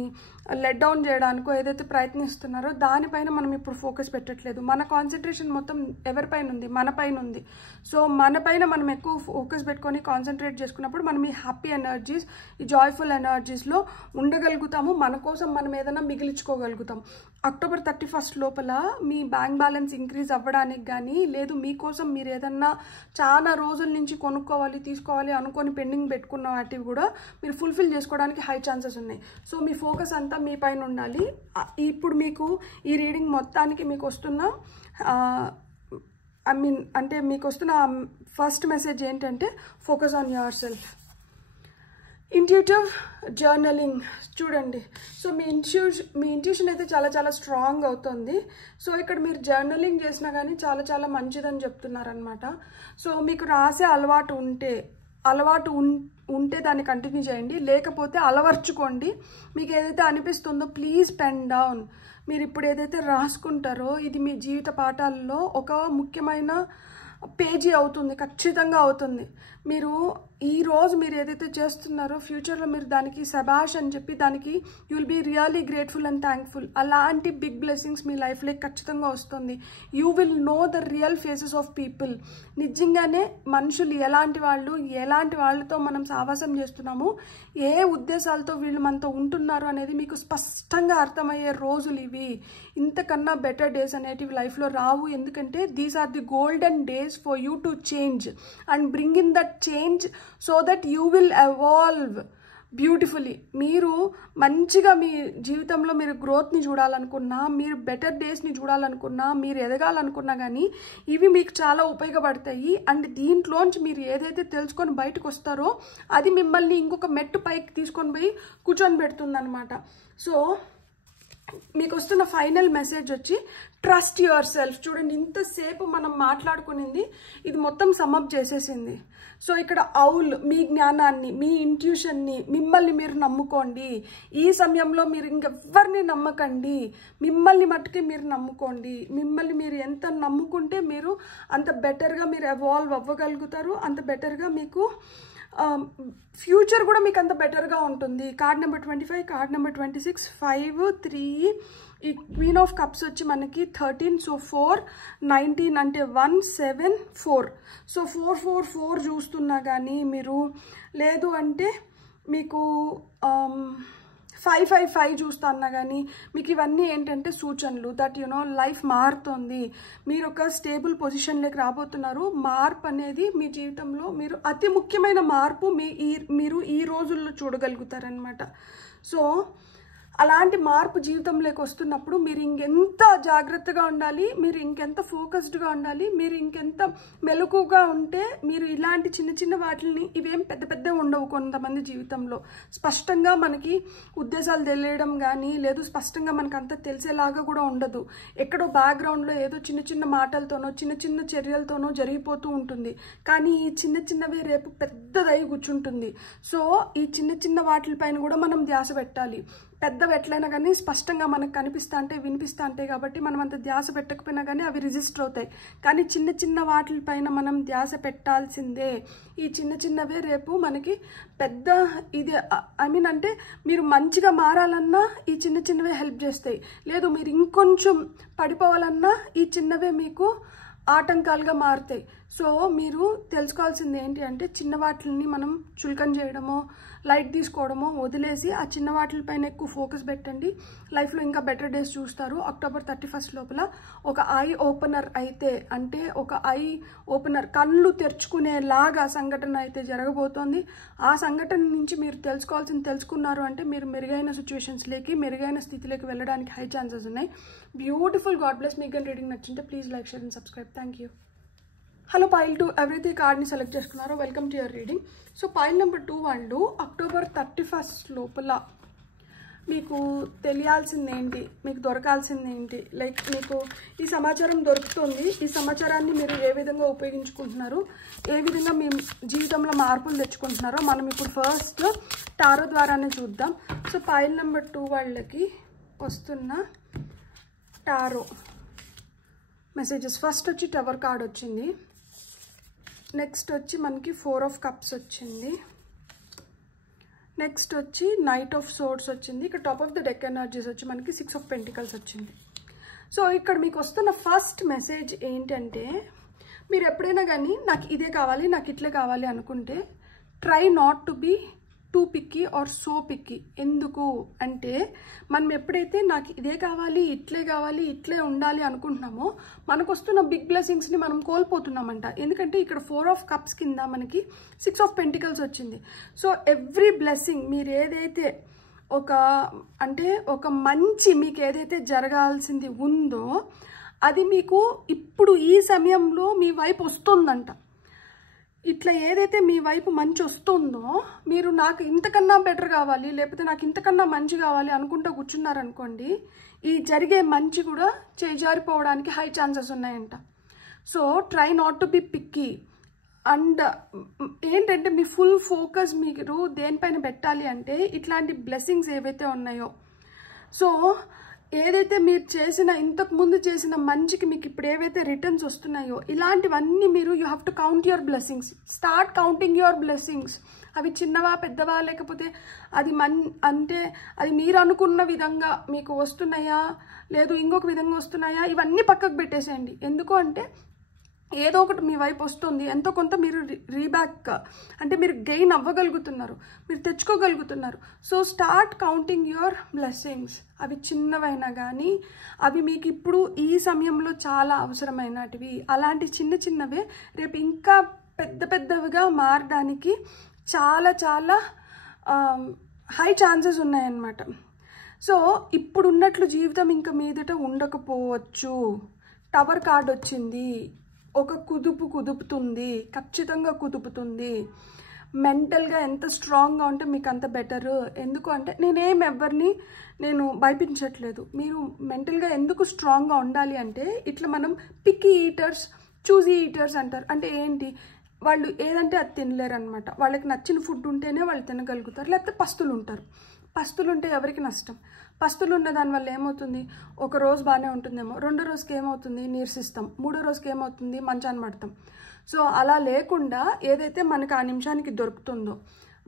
లెట్ డౌన్ చేయడానికో ఏదైతే ప్రయత్నిస్తున్నారో దానిపైన మనం ఇప్పుడు ఫోకస్ పెట్టట్లేదు. మన కాన్సన్ట్రేషన్ మొత్తం ఎవరిపైన ఉంది, మన పైన ఉంది. సో మన పైన మనం ఎక్కువ ఫోకస్ పెట్టుకొని కాన్సన్ట్రేట్ చేసుకున్నప్పుడు మనం ఈ హ్యాపీ ఎనర్జీస్, ఈ జాయ్ఫుల్ ఎనర్జీస్లో ఉండగలుగుతాము. మన కోసం మనం ఏదైనా మిగిలించుకోగలుగుతాం. అక్టోబర్ 31 లోపల మీ బ్యాంక్ బ్యాలెన్స్ ఇంక్రీజ్ అవ్వడానికి కానీ లేదు మీకోసం మీరు ఏదన్నా చాలా రోజుల నుంచి కొనుక్కోవాలి తీసుకోవాలి అనుకొని పెండింగ్ పెట్టుకున్న వాటివి కూడా మీరు ఫుల్ఫిల్ చేసుకోవడానికి హై ఛాన్సెస్ ఉన్నాయి. సో మీ ఫోకస్ అంతా మీ పైన ఉండాలి. ఇప్పుడు మీకు ఈ రీడింగ్ మొత్తానికి మీకు వస్తున్న మీకు వస్తున్న ఫస్ట్ మెసేజ్ ఏంటంటే focus on your self. Intuitive journaling చూడండి. సో మీ ఇంట్యూషన్ అయితే చాలా చాలా స్ట్రాంగ్ అవుతుంది. సో ఇక్కడ మీరు జర్నలింగ్ చేసినా కానీ చాలా చాలా మంచిదని చెప్తున్నారనమాట. సో మీకు రాసే అలవాటు ఉంటే దాన్ని కంటిన్యూ చేయండి, లేకపోతే అలవర్చుకోండి. మీకు ఏదైతే అనిపిస్తుందో ప్లీజ్ పెన్ డౌన్. మీరు ఇప్పుడు ఏదైతే రాసుకుంటారో ఇది మీ జీవిత పాఠాల్లో ఒక ముఖ్యమైన పేజీ అవుతుంది, ఖచ్చితంగా అవుతుంది. మీరు ఈరోజు మీరు ఏదైతే చేస్తున్నారో ఫ్యూచర్లో మీరు దానికి శబాష్ అని చెప్పి దానికి you will be really grateful and thankful. అలాంటి బిగ్ బ్లెస్సింగ్స్ మీ లైఫ్లో ఖచ్చితంగా వస్తుంది. You will know the real faces of people. నిజంగానే మనుషులు ఎలాంటి వాళ్ళతో మనం సావాసం చేస్తున్నాము, ఏ ఉద్దేశాలతో వీళ్ళు మనతో ఉంటున్నారు అనేది మీకు స్పష్టంగా అర్థమయ్యే రోజులు ఇవి. ఇంతకన్నా బెటర్ డేస్ అనేటివి లైఫ్లో రావు. ఎందుకంటే these are the golden days for you to change and bring in that change so that you will evolve beautifully. మీరు మంచిగా మీ జీవితంలో మీరు గ్రోత్ని చూడాలనుకున్నా, మీరు బెటర్ డేస్ని చూడాలనుకున్నా, మీరు ఎదగాలనుకున్నా కానీ ఇవి మీకు చాలా ఉపయోగపడతాయి. అండ్ దీంట్లోంచి మీరు ఏదైతే తెలుసుకొని బయటకు వస్తారో అది మిమ్మల్ని ఇంకొక మెట్టు పైకి తీసుకొని పోయి కూర్చొని పెడుతుంది అనమాట. సో మీకు వస్తున్న ఫైనల్ మెసేజ్ వచ్చి ట్రస్ట్ యువర్ సెల్ఫ్. చూడండి, ఇంతసేపు మనం మాట్లాడుకునింది ఇది మొత్తం సమ్అప్ చేసేసింది. సో ఇక్కడ ఔల్ మీ జ్ఞానాన్ని, మీ ఇంట్యూషన్ని, మిమ్మల్ని మీరు నమ్ముకోండి. ఈ సమయంలో మీరు ఇంకెవ్వరిని నమ్మకండి, మిమ్మల్ని మట్టుకే మీరు నమ్ముకోండి. మిమ్మల్ని మీరు ఎంత నమ్ముకుంటే మీరు అంత బెటర్గా మీరు ఎవాల్వ్ అవ్వగలుగుతారు, అంత బెటర్గా మీకు ఫ్యూచర్ కూడా మీకు అంత బెటర్గా ఉంటుంది. కార్డ్ నెంబర్ 25, కార్డ్ నెంబర్ 26, 5, 3, ఈ క్వీన్ ఆఫ్ కప్స్ వచ్చి మనకి 13, సో 4, 19 అంటే 1, 7, 4. సో 4, 4, 4 చూస్తున్నా కానీ మీరు, లేదు అంటే మీకు 5, 5, 5 చూస్తున్నా కానీ మీకు ఇవన్నీ ఏంటంటే సూచనలు దట్ లైఫ్ మారుతుంది, మీరు ఒక స్టేబుల్ పొజిషన్లోకి రాబోతున్నారు. మార్పు అనేది మీ జీవితంలో మీరు అతి ముఖ్యమైన మార్పు మీరు ఈ రోజుల్లో చూడగలుగుతారనమాట. సో అలాంటి మార్పు జీవితంలోకి వస్తున్నప్పుడు మీరు ఇంకెంత జాగ్రత్తగా ఉండాలి, మీరు ఇంకెంత ఫోకస్డ్గా ఉండాలి, మీరు ఇంకెంత మెలకుగా ఉంటే మీరు ఇలాంటి చిన్న చిన్న వాటిని, ఇవేం పెద్ద పెద్ద ఉండవు కొంతమంది జీవితంలో. స్పష్టంగా మనకి ఉద్దేశాలు తెలియడం కానీ లేదు, స్పష్టంగా మనకు అంత తెలిసేలాగా కూడా ఉండదు. ఎక్కడో బ్యాక్గ్రౌండ్లో ఏదో చిన్న చిన్న మాటలతోనో చిన్న చిన్న చర్యలతోనో జరిగిపోతూ ఉంటుంది. కానీ ఈ చిన్న చిన్నవే రేపు పెద్దదై కూర్చుంటుంది. సో ఈ చిన్న చిన్న వాటిపైన కూడా మనం ధ్యాస పెట్టాలి. పెద్దవి ఎట్లయినా కానీ స్పష్టంగా మనకు కనిపిస్తా అంటే వినిపిస్తా అంటే కాబట్టి మనం అంత ధ్యాస పెట్టకపోయినా కానీ అవి రిజిస్టర్ అవుతాయి. కానీ చిన్న చిన్న వాటిపైన మనం ధ్యాస పెట్టాల్సిందే. ఈ చిన్న చిన్నవే రేపు మనకి పెద్ద ఇది అంటే మీరు మంచిగా మారాలన్నా ఈ చిన్న చిన్నవే హెల్ప్ చేస్తాయి. లేదు మీరు ఇంకొంచెం పడిపోవాలన్నా ఈ చిన్నవే మీకు ఆటంకాలుగా మారుతాయి. సో మీరు తెలుసుకోవాల్సింది ఏంటి అంటే చిన్న వాటిని మనం చులకన చేయడమో లైట్ తీసుకోవడమో వదిలేసి ఆ చిన్న వాటిపైన ఎక్కువ ఫోకస్ పెట్టండి. లైఫ్లో ఇంకా బెటర్ డేస్ చూస్తారు. అక్టోబర్ 31 లోపల ఒక ఐ ఓపెనర్ అయితే, అంటే ఒక ఐ ఓపెనర్ కళ్ళు తెరుచుకునేలాగా సంఘటన అయితే జరగబోతోంది. ఆ సంఘటన నుంచి మీరు తెలుసుకున్నారు అంటే మీరు మెరుగైన సిచ్యువేషన్స్లోకి, మెరుగైన స్థితిలోకి వెళ్ళడానికి హై ఛాన్సెస్ ఉన్నాయి. బ్యూటిఫుల్. God bless. మీకు రీడింగ్ నచ్చింటే please like, share and subscribe. Thank you. Hello pile 2 ఎవరైతే కార్డ్ని సెలెక్ట్ చేసుకున్నారో welcome to your reading. So pile number 2 వాళ్ళు అక్టోబర్ 31 లోపల మీకు తెలియాల్సింది ఏంటి, మీకు దొరకాల్సింది ఏంటి, లైక్ మీకు ఈ సమాచారం దొరుకుతుంది, ఈ సమాచారాన్ని మీరు ఏ విధంగా ఉపయోగించుకుంటున్నారు, ఏ విధంగా మీ జీవితంలో మార్పులు తెచ్చుకుంటున్నారో మనం ఇప్పుడు ఫస్ట్ టారో ద్వారానే చూద్దాం. సో పైల్ నెంబర్ 2 వాళ్ళకి వస్తున్న టారో మెసేజెస్. ఫస్ట్ వచ్చి టవర్ కార్డ్ వచ్చింది, నెక్స్ట్ వచ్చి మనకి 4 ఆఫ్ కప్స్ వచ్చింది, నెక్స్ట్ వచ్చి నైట్ ఆఫ్ సోర్డ్స్ వచ్చింది, ఇక్కడ top of the deck energies వచ్చి మనకి 6 ఆఫ్ పెంటికల్స్ వచ్చింది. సో ఇక్కడ మీకు వస్తున్న ఫస్ట్ మెసేజ్ ఏంటంటే మీరు ఎప్పుడైనా కానీ నాకు ఇదే కావాలి, నాకు ఇట్లే కావాలి అనుకుంటే try not to be too picky or so picky. ఎందుకు అంటే మనం ఎప్పుడైతే నాకు ఇదే కావాలి, ఇట్లే కావాలి, ఇట్లే ఉండాలి అనుకుంటున్నామో మనకు వస్తున్న బిగ్ బ్లెస్సింగ్స్ని మనం కోల్పోతున్నామంట. ఎందుకంటే ఇక్కడ 4 ఆఫ్ కప్స్ కింద మనకి 6 ఆఫ్ పెంటికల్స్ వచ్చింది. సో ఎవ్రీ బ్లెస్సింగ్ మీరు ఏదైతే ఒక మంచి మీకు ఏదైతే జరగాల్సింది ఉందో అది మీకు ఇప్పుడు ఈ సమయంలో మీ వైపు వస్తుందంట. ఇట్లా ఏదైతే మీ వైపు మంచి వస్తుందో మీరు నాకు ఇంతకన్నా బెటర్ కావాలి, లేకపోతే నాకు ఇంతకన్నా మంచి కావాలి అనుకుంటూ కూర్చున్నారనుకోండి, ఈ జరిగే మంచి కూడా చేజారిపోవడానికి హై ఛాన్సెస్ ఉన్నాయంట. So try not to be picky. And ఏంటంటే మీ ఫుల్ ఫోకస్ మీరు దేనిపైన పెట్టాలి అంటే ఇట్లాంటి బ్లెస్సింగ్స్ ఏవైతే ఉన్నాయో, సో ఏదైతే మీరు చేసిన ఇంతకు ముందు చేసిన మంచికి మీకు ఇప్పుడు ఏవైతే రిటర్న్స్ వస్తున్నాయో ఇలాంటివన్నీ మీరు you have to count your blessings. Start counting your blessings. అవి చిన్నవా పెద్దవా, లేకపోతే అది అంటే అది మీరు అనుకున్న విధంగా మీకు వస్తున్నాయా లేదు ఇంకొక విధంగా వస్తున్నాయా, ఇవన్నీ పక్కకు పెట్టేసేయండి. ఎందుకు అంటే ఏదో ఒకటి మీ వైపు వస్తుంది, ఎంతో కొంత మీరు రీబ్యాక్ అంటే మీరు గెయిన్ అవ్వగలుగుతున్నారు, మీరు తెచ్చుకోగలుగుతున్నారు. So start counting your blessings. అవి చిన్నవైనా కానీ అవి మీకు ఇప్పుడు ఈ సమయంలో చాలా అవసరమైనటివి. అలాంటి చిన్న చిన్నవే రేపు ఇంకా పెద్ద పెద్దవిగా మారడానికి చాలా చాలా హై ఛాన్సెస్ ఉన్నాయన్నమాట. సో ఇప్పుడున్నట్లు జీవితం ఇంకా మీదట ఉండకపోవచ్చు. టవర్ కార్డ్ వచ్చింది, ఒక కుదుపుతుంది, ఖచ్చితంగా కుదుపుతుంది. మెంటల్గా ఎంత స్ట్రాంగ్గా ఉంటే మీకు అంత బెటర్. ఎందుకు అంటే నేను భయపించట్లేదు. మీరు మెంటల్గా ఎందుకు స్ట్రాంగ్గా ఉండాలి అంటే ఇట్లా మనం పిక్కీ ఈటర్స్, చూజీ ఈటర్స్ అంటారు. అంటే ఏంటి, వాళ్ళు ఏదంటే అది తినలేరు అనమాట. వాళ్ళకి నచ్చిన ఫుడ్ ఉంటేనే వాళ్ళు తినగలుగుతారు, లేకపోతే పస్తులు ఉంటారు. పస్తులు ఉంటే ఎవరికి నష్టం? పస్తులు ఉన్న దానివల్ల ఏమవుతుంది, ఒక రోజు బాగానే ఉంటుందేమో, రెండో రోజుకి ఏమవుతుంది నీరసిస్తాం, మూడో రోజుకి ఏమవుతుంది మంచాన్ని పడతాం. సో అలా లేకుండా ఏదైతే మనకు ఆ నిమిషానికి దొరుకుతుందో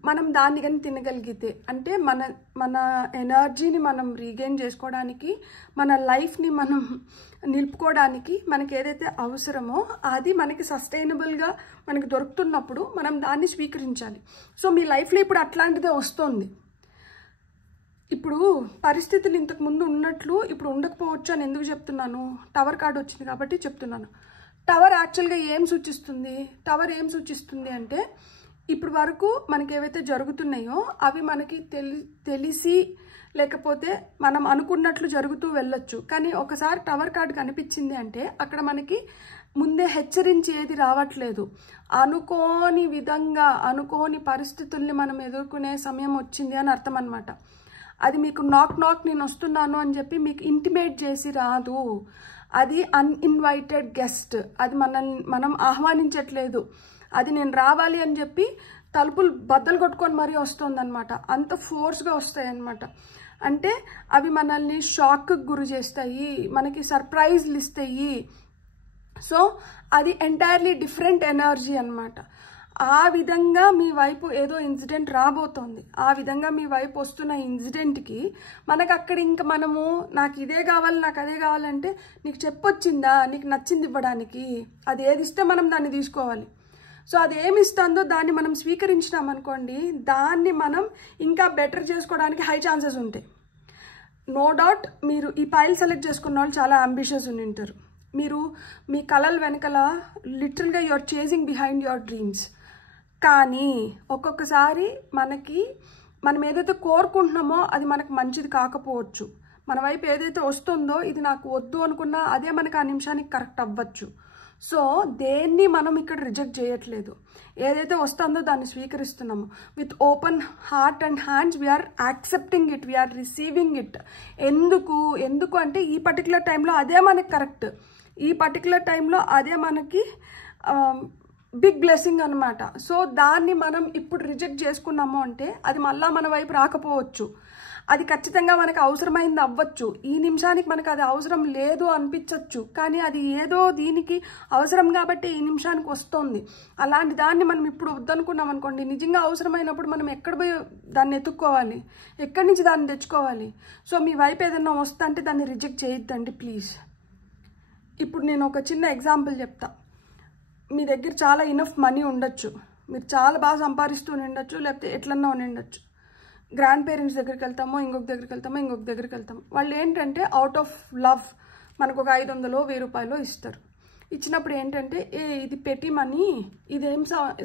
మనం దాన్ని కానీ తినగలిగితే అంటే మన ఎనర్జీని మనం రీగెయిన్ చేసుకోవడానికి, మన లైఫ్ని మనం నిలుపుకోవడానికి మనకి ఏదైతే అవసరమో అది మనకి సస్టైనబుల్గా మనకి దొరుకుతున్నప్పుడు మనం దాన్ని స్వీకరించాలి. సో మీ లైఫ్లో ఇప్పుడు అట్లాంటిదే వస్తుంది. ఇప్పుడు పరిస్థితులు ఇంతకు ముందు ఉన్నట్లు ఇప్పుడు ఉండకపోవచ్చు అని ఎందుకు చెప్తున్నాను, టవర్ కార్డ్ వచ్చింది కాబట్టి చెప్తున్నాను. టవర్ యాక్చువల్గా ఏం సూచిస్తుంది అంటే ఇప్పుడు వరకు మనకి ఏవైతే జరుగుతున్నాయో అవి మనకి తెలిసి లేకపోతే మనం అనుకున్నట్లు జరుగుతూ వెళ్ళొచ్చు. కానీ ఒకసారి టవర్ కార్డ్ కనిపించింది అంటే అక్కడ మనకి ముందే హెచ్చరించి ఏది రావట్లేదు. అనుకోని విధంగా అనుకోని పరిస్థితుల్ని మనం ఎదుర్కొనే సమయం వచ్చింది అని అర్థం అన్నమాట. అది మీకు నాక్ నేను వస్తున్నాను అని చెప్పి మీకు ఇంటిమేట్ చేసి రాదు. అది అన్ఇన్వైటెడ్ గెస్ట్. అది మనం ఆహ్వానించట్లేదు. అది నేను రావాలి అని చెప్పి తలుపులు బద్దలు కొట్టుకొని మరీ వస్తుందన్నమాట. అంత ఫోర్స్గా వస్తాయి అన్నమాట. అంటే అవి మనల్ని షాక్కి గురి చేస్తాయి, మనకి సర్ప్రైజ్లు ఇస్తాయి. సో అది ఎంటైర్లీ డిఫరెంట్ ఎనర్జీ అన్నమాట. ఆ విధంగా మీ వైపు ఏదో ఇన్సిడెంట్ రాబోతోంది. ఆ విధంగా మీ వైపు వస్తున్న ఇన్సిడెంట్కి మనకు అక్కడ ఇంకా మనము నాకు ఇదే కావాలి నాకు అదే కావాలంటే నీకు చెప్పొచ్చిందా, నీకు నచ్చింది ఇవ్వడానికి, అది ఏది ఇస్తే మనం దాన్ని తీసుకోవాలి. సో అది ఏమి ఇస్తుందో దాన్ని మనం స్వీకరించినామనుకోండి, దాన్ని మనం ఇంకా బెటర్ చేసుకోవడానికి హై ఛాన్సెస్ ఉంటాయి. నో డౌట్ మీరు ఈ పైల్ సెలెక్ట్ చేసుకున్న వాళ్ళు చాలా అంబిషియస్ ఉండి ఉంటారు. మీరు మీ కలల వెనకాల లిటరల్గా you're chasing behind your dreams. కానీ ఒక్కొక్కసారి మనం ఏదైతే కోరుకుంటున్నామో అది మనకు మంచిది కాకపోవచ్చు. మన వైపు ఏదైతే వస్తుందో ఇది నాకు వద్దు అనుకున్నా అదే మనకు ఆ నిమిషానికి కరెక్ట్ అవ్వచ్చు. సో దేన్ని మనం ఇక్కడ రిజెక్ట్ చేయట్లేదు. ఏదైతే వస్తుందో దాన్ని స్వీకరిస్తున్నాము. With open heart and hands we're accepting it, we're receiving it. ఎందుకు అంటే ఈ పర్టికులర్ టైంలో అదే మనకి కరెక్ట్. ఈ పర్టికులర్ టైంలో అదే మనకి బిగ్ బ్లెస్సింగ్ అనమాట. సో దాన్ని మనం ఇప్పుడు రిజెక్ట్ చేసుకున్నాము అంటే అది మళ్ళీ మన వైపు రాకపోవచ్చు. అది ఖచ్చితంగా మనకు అవసరమైంది అవ్వచ్చు. ఈ నిమిషానికి మనకు అది అవసరం లేదు అనిపించవచ్చు, కానీ అది ఏదో దీనికి అవసరం కాబట్టి ఈ నిమిషానికి వస్తుంది. అలాంటి దాన్ని మనం ఇప్పుడు వద్దనుకున్నాం అనుకోండి, నిజంగా అవసరమైనప్పుడు మనం ఎక్కడ పోయి దాన్ని ఎత్తుక్కోవాలి, ఎక్కడి నుంచి దాన్ని తెచ్చుకోవాలి. సో మీ వైపు ఏదైనా వస్తా అంటే దాన్ని రిజెక్ట్ చేయొద్దండి ప్లీజ్. ఇప్పుడు నేను ఒక చిన్న ఎగ్జాంపుల్ చెప్తా. మీ దగ్గర చాలా ఇనఫ్ మనీ ఉండొచ్చు, మీరు చాలా బాగా సంపాదిస్తూ ఉండొచ్చు, లేకపోతే ఎట్లన్నా ఉండొచ్చు. గ్రాండ్ పేరెంట్స్ దగ్గరికి వెళ్తామో, ఇంకొక దగ్గరికి వెళ్తాము. వాళ్ళు ఏంటంటే అవుట్ ఆఫ్ లవ్ మనకు ఒక 500 1000 రూపాయలు ఇస్తారు. ఇచ్చినప్పుడు ఏంటంటే ఇది పెట్టి మనీ, ఇదేం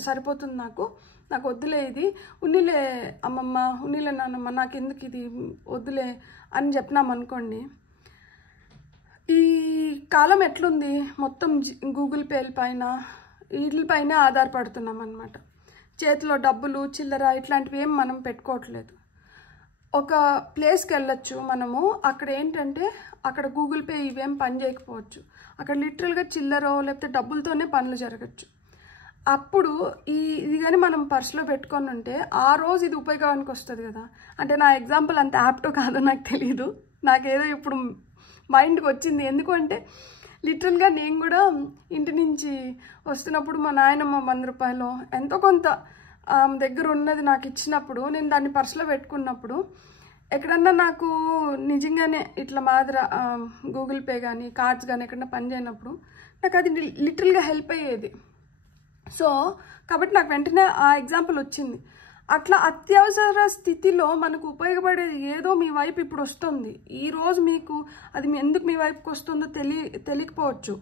సరిపోతుంది నాకు వద్దులే, ఇది ఉన్నిలే అమ్మమ్మ, ఉన్నిలే నాన్నమ్మ, నాకెందుకు ఇది వద్దులే అని చెప్పినాం అనుకోండి. ఈ కాలం ఎట్లుంది, మొత్తం గూగుల్ పేల పైన వీటిపైన ఆధారపడుతున్నాం అన్నమాట. చేతిలో డబ్బులు చిల్లర ఇట్లాంటివి ఏం మనం పెట్టుకోవట్లేదు. ఒక ప్లేస్కి వెళ్ళొచ్చు మనము, అక్కడ ఏంటంటే అక్కడ గూగుల్ పే ఇవేం పని చేయకపోవచ్చు. అక్కడ లిటరల్గా చిల్లరో లేకపోతే డబ్బులతోనే పనులు జరగచ్చు. అప్పుడు ఇది కానీ మనం పర్సులో పెట్టుకొని ఉంటే ఆ రోజు ఇది ఉపయోగానికి వస్తుంది కదా. అంటే నా ఎగ్జాంపుల్ అంత యాప్టో కాదో నాకు తెలియదు, నాకేదో ఇప్పుడు మైండ్కి వచ్చింది. ఎందుకంటే లిటరల్గా నేను కూడా ఇంటి నుంచి వస్తున్నప్పుడు మా నాయనమ్మ 100 రూపాయలు ఎంతో కొంత దగ్గర ఉన్నది నాకు ఇచ్చినప్పుడు నేను దాన్ని పర్సులో పెట్టుకున్నప్పుడు ఎక్కడన్నా నాకు నిజంగానే ఇట్లా మాదిర గూగుల్ పే కానీ కార్డ్స్ కానీ ఎక్కడన్నా పని చేయనప్పుడు నాకు అది లిటరల్గా హెల్ప్ అయ్యేది. సో కాబట్టి నాకు వెంటనే ఆ ఎగ్జాంపుల్ వచ్చింది. అట్లా అత్యవసర స్థితిలో మనకు ఉపయోగపడేది ఏదో మీ వైపు ఇప్పుడు వస్తుంది. ఈరోజు మీకు అది ఎందుకు మీ వైపుకి వస్తుందో తెలియకపోవచ్చు,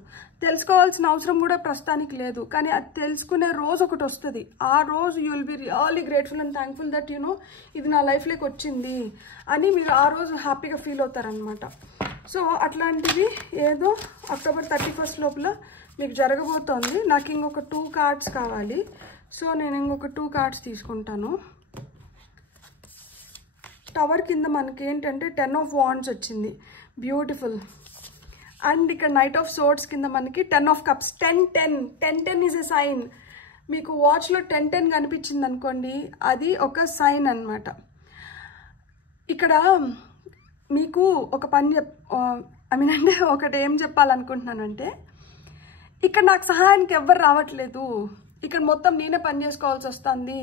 తెలుసుకోవాల్సిన అవసరం కూడా ప్రస్తుతానికి లేదు. కానీ అది తెలుసుకునే రోజు ఒకటి వస్తుంది. ఆ రోజు you will be really grateful and thankful that ఇది నా లైఫ్లోకి వచ్చింది అని మీరు ఆ రోజు హ్యాపీగా ఫీల్ అవుతారనమాట. సో అట్లాంటివి ఏదో అక్టోబర్ 31 లోపల మీకు జరగబోతోంది. నాకు ఇంకొక 2 కార్డ్స్ కావాలి. సో నేను ఇంకొక 2 కార్డ్స్ తీసుకుంటాను. టవర్ కింద మనకి ఏంటంటే 10 ఆఫ్ వాండ్స్ వచ్చింది, బ్యూటిఫుల్. అండ్ ఇక్కడ నైట్ ఆఫ్ సోర్డ్స్ కింద మనకి 10 of cups. 10 is a sign. మీకు వాచ్లో 10 కనిపించింది అనుకోండి, అది ఒక సైన్ అన్నమాట. ఇక్కడ మీకు ఒక పని అంటే ఒకటి ఏం చెప్పాలనుకుంటున్నానంటే, ఇక్కడ నాకు సహాయానికి ఎవ్వరు రావట్లేదు, ఇక్కడ మొత్తం నేనే పని చేసుకోవాల్సి వస్తుంది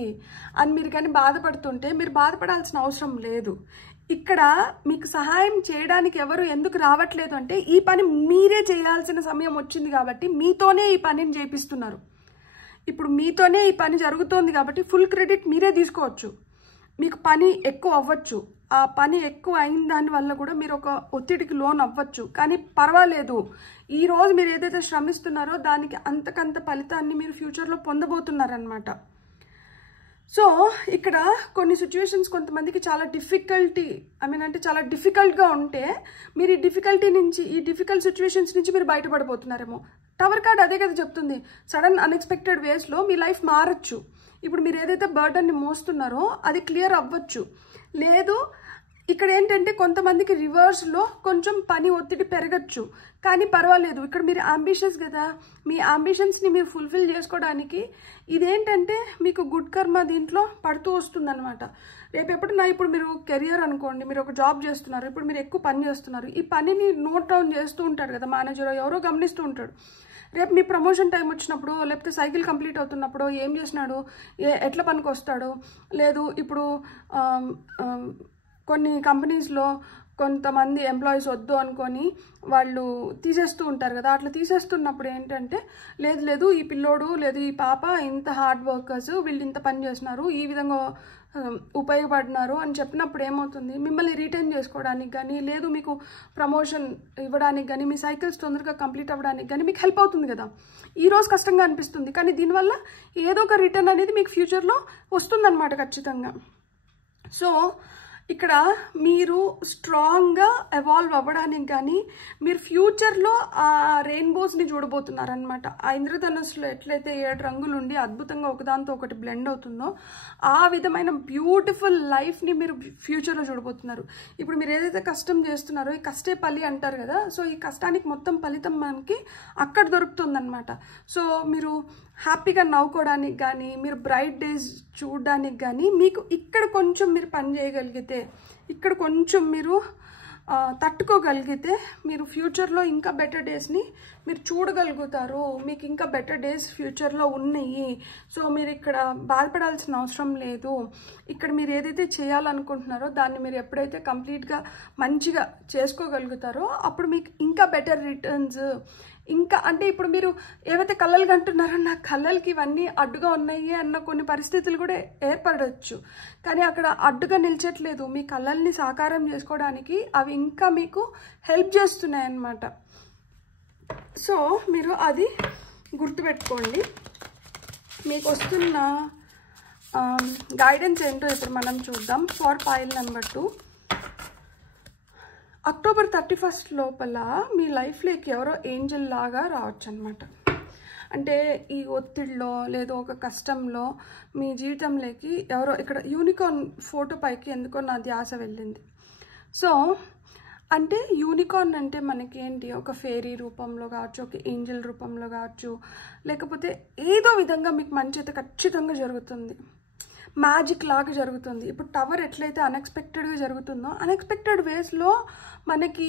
అని మీరు కానీ బాధపడుతుంటే మీరు బాధపడాల్సిన అవసరం లేదు. ఇక్కడ మీకు సహాయం చేయడానికి ఎవరు ఎందుకు రావట్లేదు అంటే ఈ పని మీరే చేయాల్సిన సమయం వచ్చింది కాబట్టి మీతోనే ఈ పనిని చేపిస్తున్నారు. ఇప్పుడు మీతోనే ఈ పని జరుగుతోంది కాబట్టి ఫుల్ క్రెడిట్ మీరే తీసుకోవచ్చు. మీకు పని ఎక్కువ అవ్వచ్చు, ఆ పని ఎక్కువ అయిన దానివల్ల కూడా మీరు ఒక ఒత్తిడికి లోన్ అవ్వచ్చు. కానీ పర్వాలేదు, ఈరోజు మీరు ఏదైతే శ్రమిస్తున్నారో దానికి అంతకంత ఫలితాన్ని మీరు ఫ్యూచర్లో పొందబోతున్నారనమాట. సో ఇక్కడ కొన్ని సిచ్యువేషన్స్ కొంతమందికి చాలా అంటే చాలా డిఫికల్ట్గా ఉంటే మీరు ఈ డిఫికల్ట్ సిచ్యువేషన్స్ నుంచి మీరు బయటపడబోతున్నారేమో. టవర్ కార్డ్ అదే కదా చెప్తుంది, సడన్ అన్ఎక్స్పెక్టెడ్ వేస్లో మీ లైఫ్ మారచ్చు. ఇప్పుడు మీరు ఏదైతే బర్డన్ని మోస్తున్నారో అది క్లియర్ అవ్వచ్చు. లేదు ఇక్కడ ఏంటంటే కొంతమందికి రివర్స్లో కొంచెం పని ఒత్తిడి పెరగచ్చు, కానీ పర్వాలేదు. ఇక్కడ మీరు అంబిషియస్ కదా, మీ అంబిషన్స్ని మీరు ఫుల్ఫిల్ చేసుకోవడానికి ఇదేంటంటే మీకు గుడ్ కర్మ దీంట్లో పడుతూ వస్తుందన్నమాట. రేపు ఎప్పుడన్నా ఇప్పుడు మీరు కెరియర్ అనుకోండి, మీరు ఒక జాబ్ చేస్తున్నారు, ఇప్పుడు మీరు ఎక్కువ పని చేస్తున్నారు, ఈ పనిని నోట్ డౌన్ చేస్తూ ఉంటాడు కదా మేనేజర్, ఎవరో గమనిస్తూ ఉంటాడు. రేపు మీ ప్రమోషన్ టైం వచ్చినప్పుడు, లేకపోతే సైకిల్ కంప్లీట్ అవుతున్నప్పుడు ఏం చేసినాడు, ఎట్లా పనికి వస్తాడు, లేదు ఇప్పుడు కొన్ని కంపెనీస్లో కొంతమంది ఎంప్లాయీస్ వద్దు అనుకొని వాళ్ళు తీసేస్తూ ఉంటారు కదా. అట్లా తీసేస్తున్నప్పుడు ఏంటంటే లేదు ఈ పిల్లోడు లేదు ఈ పాప ఇంత హార్డ్ వర్కర్స్, వీళ్ళు ఇంత పని చేస్తున్నారు, ఈ విధంగా ఉపయోగపడినారు అని చెప్పినప్పుడు ఏమవుతుంది, మిమ్మల్ని రిటైన్ చేసుకోవడానికి కానీ లేదు మీకు ప్రమోషన్ ఇవ్వడానికి కానీ మీ సైకిల్స్ తొందరగా కంప్లీట్ అవ్వడానికి కానీ మీకు హెల్ప్ అవుతుంది కదా. ఈరోజు కష్టంగా అనిపిస్తుంది కానీ దీనివల్ల ఏదో ఒక రిటర్న్ అనేది మీకు ఫ్యూచర్లో వస్తుందన్నమాట ఖచ్చితంగా. సో ఇక్కడ మీరు స్ట్రాంగ్గా ఎవాల్వ్ అవ్వడానికి కానీ మీరు ఫ్యూచర్లో ఆ రెయిన్బోస్ని చూడబోతున్నారనమాట. ఆ ఇంద్రధనుస్సులో ఎట్లయితే 7 రంగులు ఉండి అద్భుతంగా ఒకదాంతో ఒకటి బ్లెండ్ అవుతుందో ఆ విధమైన బ్యూటిఫుల్ లైఫ్ని మీరు ఫ్యూచర్లో చూడబోతున్నారు. ఇప్పుడు మీరు ఏదైతే కష్టం చేస్తున్నారో ఈ కష్టే ఫలి అంటారు కదా, సో ఈ కష్టానికి మొత్తం ఫలితం మనకి అక్కడ దొరుకుతుందన్నమాట. సో మీరు హ్యాపీగా నవ్వుకోవడానికి కానీ మీరు బ్రైట్ డేస్ చూడడానికి కానీ మీకు ఇక్కడ కొంచెం మీరు పని చేయగలిగితే, ఇక్కడ కొంచెం మీరు తట్టుకోగలిగితే మీరు ఫ్యూచర్లో ఇంకా బెటర్ డేస్ని మీరు చూడగలుగుతారు. మీకు ఇంకా బెటర్ డేస్ ఫ్యూచర్లో ఉన్నాయి. సో మీరు ఇక్కడ బాధపడాల్సిన అవసరం లేదు. ఇక్కడ మీరు ఏదైతే చేయాలనుకుంటున్నారో దాన్ని మీరు ఎప్పుడైతే కంప్లీట్గా మంచిగా చేసుకోగలుగుతారో అప్పుడు మీకు ఇంకా బెటర్ రిటర్న్స్. ఇంకా అంటే ఇప్పుడు మీరు ఏవైతే కళలు కంటున్నారో నా కళలకి ఇవన్నీ అడ్డుగా ఉన్నాయి అన్న కొన్ని పరిస్థితులు కూడా ఏర్పడవచ్చు, కానీ అక్కడ అడ్డుగా నిలిచట్లేదు. మీ కళల్ని సాకారం చేసుకోవడానికి అవి ఇంకా మీకు హెల్ప్ చేస్తున్నాయి అన్నమాట. సో మీరు అది గుర్తుపెట్టుకోండి. మీకు వస్తున్న గైడెన్స్ ఏంటో ఇప్పుడు మనం చూద్దాం. ఫర్ పైల్ నెంబర్ 2, అక్టోబర్ 31 లోపల మీ లైఫ్లోకి ఎవరో ఏంజల్ లాగా రావచ్చు అనమాట. అంటే ఈ ఒత్తిడిలో లేదో ఒక కష్టంలో మీ జీవితంలోకి ఎవరో, ఇక్కడ యూనికార్న్ ఫోటో పైకి ఎందుకో నా ధ్యాస వెళ్ళింది. సో అంటే యూనికార్న్ అంటే మనకి ఏంటి, ఒక ఫేరీ రూపంలో కావచ్చు, ఒక ఏంజల్ రూపంలో కావచ్చు, లేకపోతే ఏదో విధంగా మీకు మంచి అయితే ఖచ్చితంగా జరుగుతుంది, మ్యాజిక్ లాగా జరుగుతుంది. ఇప్పుడు టవర్ ఎట్లయితే అన్ఎక్స్పెక్టెడ్గా జరుగుతుందో అన్ఎక్స్పెక్టెడ్ వేస్లో మనకి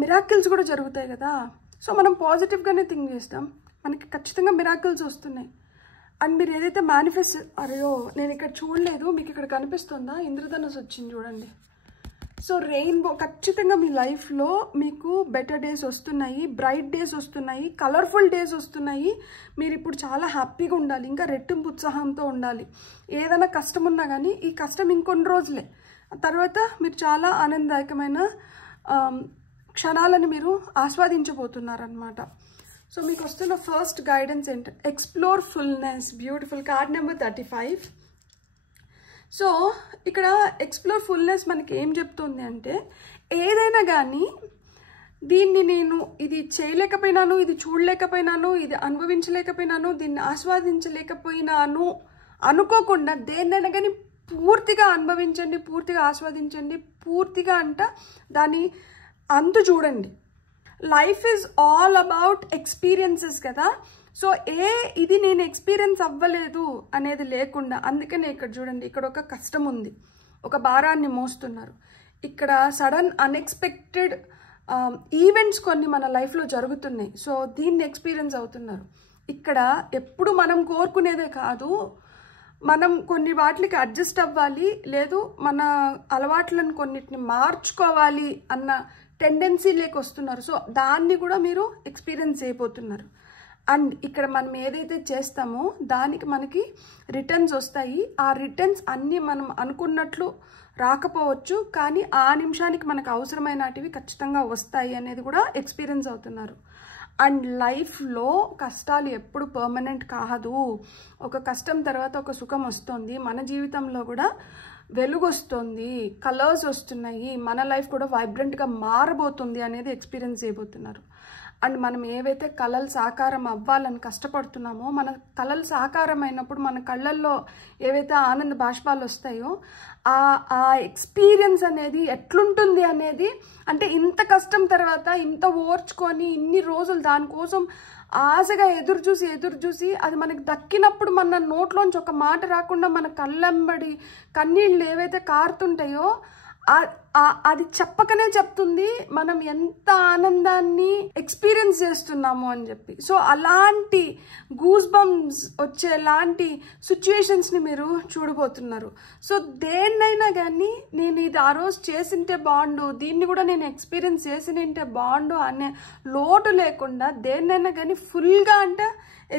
మిరాకిల్స్ కూడా జరుగుతాయి కదా. సో మనం పాజిటివ్గానే థింక్ చేస్తాం, మనకి ఖచ్చితంగా మిరాకిల్స్ వస్తున్నాయి. అండ్ మీరు ఏదైతే మేనిఫెస్ట్, అయ్యో నేను ఇక్కడ చూడలేదు, మీకు ఇక్కడ కనిపిస్తుందా, ఇంద్రధనుసు వచ్చింది చూడండి. సో రెయిన్బో ఖచ్చితంగా మీ లైఫ్లో మీకు బెటర్ డేస్ వస్తున్నాయి, బ్రైట్ డేస్ వస్తున్నాయి, కలర్ఫుల్ డేస్ వస్తున్నాయి. మీరు ఇప్పుడు చాలా హ్యాపీగా ఉండాలి, ఇంకా రెట్టింపు ఉత్సాహంతో ఉండాలి. ఏదైనా కష్టం ఉన్నా కానీ ఈ కష్టం ఇంకొన్ని రోజులే, తర్వాత మీరు చాలా ఆనందదాయకమైన క్షణాలను మీరు ఆస్వాదించబోతున్నారనమాట. సో మీకు వస్తున్న ఫస్ట్ గైడెన్స్ ఏంటి, explore fullness. Beautiful card number 35. So ఇక్కడ ఎక్స్ప్లోర్ ఫుల్నెస్ మనకి ఏం చెప్తుంది అంటే, ఏదైనా కానీ దీన్ని నేను ఇది చేయలేకపోయినాను, ఇది చూడలేకపోయినాను, ఇది అనుభవించలేకపోయినాను, దీన్ని ఆస్వాదించలేకపోయినాను అనుకోకుండా దేన్నైనా కానీ పూర్తిగా అనుభవించండి, పూర్తిగా ఆస్వాదించండి, పూర్తిగా అంట దాని అంతు చూడండి. Life is all about experiences కదా. సో ఇది నేను ఎక్స్పీరియన్స్ అవ్వలేదు అనేది లేకుండా, అందుకనే ఇక్కడ చూడండి, ఇక్కడ ఒక కష్టం ఉంది, ఒక భారాన్ని మోస్తున్నారు. ఇక్కడ సడన్ అన్ఎక్స్పెక్టెడ్ ఈవెంట్స్ కొన్ని మన లైఫ్లో జరుగుతున్నాయి. సో దీన్ని ఎక్స్పీరియన్స్ అవుతున్నారు. ఇక్కడ ఎప్పుడు మనం కోరుకునేదే కాదు, మనం కొన్ని వాటికి అడ్జస్ట్ అవ్వాలి, లేదు మన అలవాట్లను కొన్నిటిని మార్చుకోవాలి అన్న టెండెన్సీ లేక వస్తున్నారు. సో దాన్ని కూడా మీరు ఎక్స్పీరియన్స్ చేయబోతున్నారు. అండ్ ఇక్కడ మనం ఏదైతే చేస్తామో దానికి మనకి రిటర్న్స్ వస్తాయి. ఆ రిటర్న్స్ అన్నీ మనం అనుకున్నట్లు రాకపోవచ్చు, కానీ ఆ నిమిషానికి మనకు అవసరమైనటివి ఖచ్చితంగా వస్తాయి అనేది కూడా ఎక్స్పీరియన్స్ అవుతున్నారు. అండ్ లైఫ్లో కష్టాలు ఎప్పుడు పర్మనెంట్ కాదు. ఒక కష్టం తర్వాత ఒక సుఖం వస్తుంది. మన జీవితంలో కూడా వెలుగు వస్తుంది, కలర్స్ వస్తున్నాయి, మన లైఫ్ కూడా వైబ్రెంట్గా మారబోతుంది అనేది ఎక్స్పీరియన్స్ చేయబోతున్నారు. అండ్ మనం ఏవైతే కళలు సాకారం అవ్వాలని కష్టపడుతున్నామో, మన కళలు సాకారం అయినప్పుడు మన కళ్ళల్లో ఏవైతే ఆనంద బాష్పాలు వస్తాయో ఆ ఎక్స్పీరియన్స్ అనేది ఎట్లుంటుంది అనేది, అంటే ఇంత కష్టం తర్వాత ఇంత ఓర్చుకొని ఇన్ని రోజులు దానికోసం ఆశగా ఎదురు చూసి అది మనకి దక్కినప్పుడు మన నోట్లోంచి ఒక మాట రాకుండా మన కళ్ళెంబడి కన్నీళ్ళు ఏవైతే కారుతుంటాయో అది చెప్పకనే చెప్తుంది మనం ఎంత ఆనందాన్ని ఎక్స్పీరియన్స్ చేస్తున్నాము అని చెప్పి. సో అలాంటి గూస్ బంప్స్ వచ్చేలాంటి సిచ్యుయేషన్స్ని మీరు చూడబోతున్నారు. సో దేన్నైనా కానీ నేను ఇది ఆ రోజు చేసింటే బాగుండు, దీన్ని కూడా నేను ఎక్స్పీరియన్స్ చేసినంటే బాగుండు అనే లోటు లేకుండా దేన్నైనా కానీ ఫుల్గా అంటే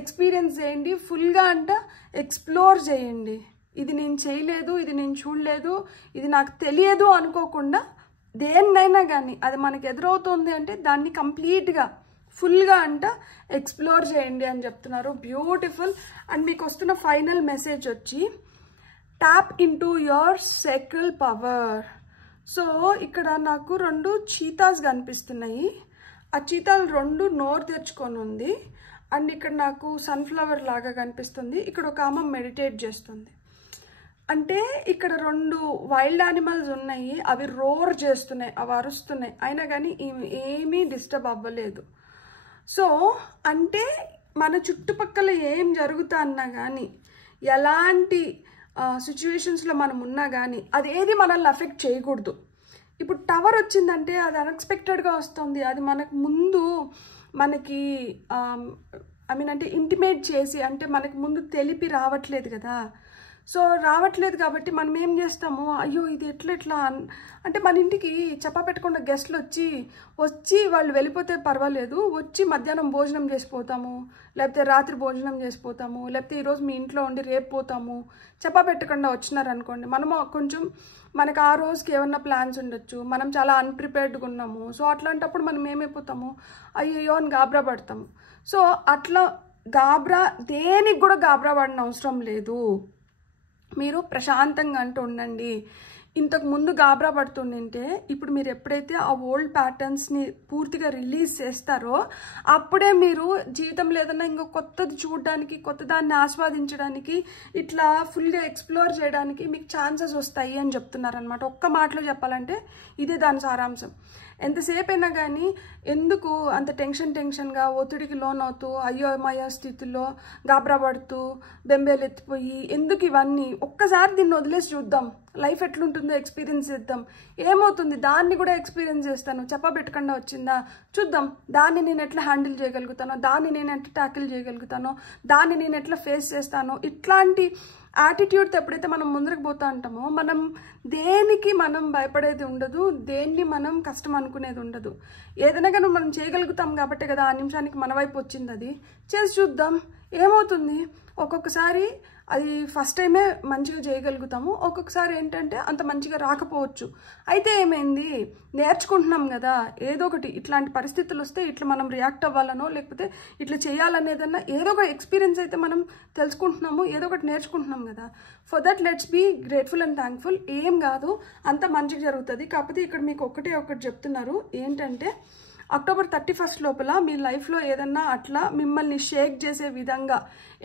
ఎక్స్పీరియన్స్ చేయండి, ఫుల్గా అంటే ఎక్స్ప్లోర్ చేయండి. ఇది నేను చేయలేదు, ఇది నేను చూడలేదు, ఇది నాకు తెలియదు అనుకోకుండా దేన్నైనా కానీ అది మనకు ఎదురవుతుంది అంటే దాన్ని కంప్లీట్గా ఫుల్గా అంట ఎక్స్ప్లోర్ చేయండి అని చెప్తున్నారు. బ్యూటిఫుల్. అండ్ మీకు వస్తున్న ఫైనల్ మెసేజ్ వచ్చి tap into your sacral power. So ఇక్కడ నాకు 2 చీతాస్ కనిపిస్తున్నాయి. ఆ చీతాలు 2 నోరు తెరుచుకొని ఉంది. అండ్ ఇక్కడ నాకు సన్ఫ్లవర్ లాగా కనిపిస్తుంది. ఇక్కడ ఒక ఆమె మెడిటేట్ చేస్తుంది. అంటే ఇక్కడ 2 వైల్డ్ యానిమల్స్ ఉన్నాయి, అవి రోర్ చేస్తున్నాయి, అవి అరుస్తున్నాయి, అయినా కానీ ఏమీ డిస్టర్బ్ అవ్వలేదు. సో అంటే మన చుట్టుపక్కల ఏం జరుగుతా అన్నా కానీ, ఎలాంటి సిచ్యువేషన్స్లో మనం ఉన్నా కానీ అది ఏది మనల్ని అఫెక్ట్ చేయకూడదు. ఇప్పుడు టవర్ వచ్చిందంటే అది అన్ఎక్స్పెక్టెడ్గా వస్తుంది, అది మనకు ముందు మనకి అంటే ఇంటిమేట్ చేసి, అంటే మనకు ముందు తెలిపి రావట్లేదు కదా. సో రావట్లేదు కాబట్టి మనం ఏం చేస్తాము, అయ్యో ఇది ఎట్లా అంటే మన ఇంటికి చెప్పా పెట్టకుండా గెస్ట్లు వచ్చి వాళ్ళు వెళ్ళిపోతే పర్వాలేదు, వచ్చి మధ్యాహ్నం భోజనం చేసిపోతాము, లేకపోతే రాత్రి భోజనం చేసిపోతాము, లేకపోతే ఈరోజు మీ ఇంట్లో ఉండి రేపు పోతాము, చెప్పా పెట్టకుండా వచ్చినారనుకోండి, మనము కొంచెం మనకు ఆ రోజుకి ఏమన్నా ప్లాన్స్ ఉండొచ్చు, మనం చాలా అన్ప్రిపేర్డ్గా ఉన్నాము. సో అట్లాంటప్పుడు మనం ఏమైపోతాము, అయ్యో అని గాబరా పడతాము. సో అట్లా దేనికి కూడా గాబరా పడిన అవసరం లేదు. మీరు ప్రశాంతంగా అంటూ ఉండండి. ఇంతకు ముందు గాబరా పడుతుంటే ఇప్పుడు మీరు ఎప్పుడైతే ఆ ఓల్డ్ ప్యాటర్న్స్ని పూర్తిగా రిలీజ్ చేస్తారో అప్పుడే మీరు జీవితంలో ఏదైనా ఇంకో కొత్తది చూడడానికి, కొత్తదాన్ని ఆస్వాదించడానికి, ఇట్లా ఫుల్గా ఎక్స్ప్లోర్ చేయడానికి మీకు ఛాన్సెస్ వస్తాయి అని చెప్తున్నారనమాట. ఒక్క మాటలో చెప్పాలంటే ఇదే దాని సారాంశం. ఎంతసేపు అయినా కానీ ఎందుకు అంత టెన్షన్గా ఒత్తిడికి లోన్ అవుతూ అయోమయ స్థితిలో గాబరా పడుతూ బెంబేలెత్తిపోయి ఎందుకు ఇవన్నీ? ఒక్కసారి దీన్ని వదిలేసి చూద్దాం, లైఫ్ ఎట్లుంటుందో ఎక్స్పీరియన్స్ చేద్దాం. ఏమవుతుంది దాన్ని కూడా ఎక్స్పీరియన్స్ చేస్తాను. చెప్పబెట్టకుండా వచ్చిందా చూద్దాం. దాన్ని నేను ఎట్లా హ్యాండిల్ చేయగలుగుతానో, దాన్ని నేను ఎట్లా ట్యాకిల్ చేయగలుగుతానో, దాన్ని నేను ఎట్లా ఫేస్ చేస్తానో, ఇట్లాంటి యాటిట్యూడ్తో ఎప్పుడైతే మనం ముందరకు పోతా ఉంటామో మనం దేనికి మనం భయపడేది ఉండదు, దేన్ని మనం కష్టం అనుకునేది ఉండదు. ఏదైనా కానీ మనం చేయగలుగుతాం కాబట్టి కదా ఆ నిమిషానికి మన వైపు వచ్చింది. అది చేసి చూద్దాం ఏమవుతుంది. ఒక్కొక్కసారి అది ఫస్ట్ టైమే మంచిగా చేయగలుగుతాము, ఒక్కొక్కసారి ఏంటంటే అంత మంచిగా రాకపోవచ్చు. అయితే ఏమైంది, నేర్చుకుంటున్నాం కదా ఏదో ఒకటి. ఇట్లాంటి పరిస్థితులు వస్తే ఇట్లా మనం రియాక్ట్ అవ్వాలనో లేకపోతే ఇట్లా చేయాలనేదన్నా ఏదో ఒక ఎక్స్పీరియన్స్ అయితే మనం తెలుసుకుంటున్నాము, ఏదో ఒకటి నేర్చుకుంటున్నాం కదా. For that let's be grateful and thankful. ఏం కాదు, అంత మంచిగా జరుగుతుంది. కాకపోతే ఇక్కడ మీకు ఒకటి చెప్తున్నారు ఏంటంటే అక్టోబర్ 31 లోపల మీ లైఫ్లో ఏదన్నా అట్లా మిమ్మల్ని షేక్ చేసే విధంగా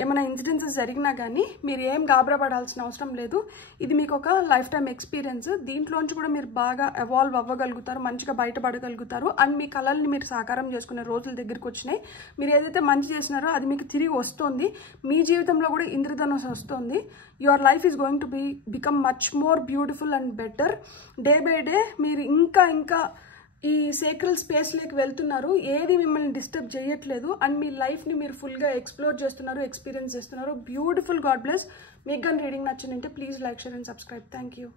ఏమైనా ఇన్సిడెన్సెస్ జరిగినా కానీ మీరు ఏం గాబరా పడాల్సిన అవసరం లేదు. ఇది మీకు ఒక లైఫ్ టైం ఎక్స్పీరియన్స్. దీంట్లోంచి కూడా మీరు బాగా ఎవాల్వ్ అవ్వగలుగుతారు, మంచిగా బయటపడగలుగుతారు. అండ్ మీ కళల్ని మీరు సాకారం చేసుకునే రోజుల దగ్గరికి వచ్చినాయి. మీరు ఏదైతే మంచి చేసినారో అది మీకు తిరిగి వస్తుంది. మీ జీవితంలో కూడా ఇంద్రధనుస్సు వస్తుంది. Your life is going to become much more beautiful and better. Day by day మీరు ఇంకా ఈ సేక్రల్ స్పేస్లోకి వెళ్తున్నారు. ఏది మిమ్మల్ని డిస్టర్బ్ చేయట్లేదు. అండ్ మీ లైఫ్ని మీరు ఫుల్గా ఎక్స్ప్లోర్ చేస్తున్నారు, ఎక్స్పీరియన్స్ చేస్తున్నారు. బ్యూటిఫుల్. God bless. మీకు కానీ రీడింగ్ నచ్చిందంటే please like, share and subscribe. Thank you.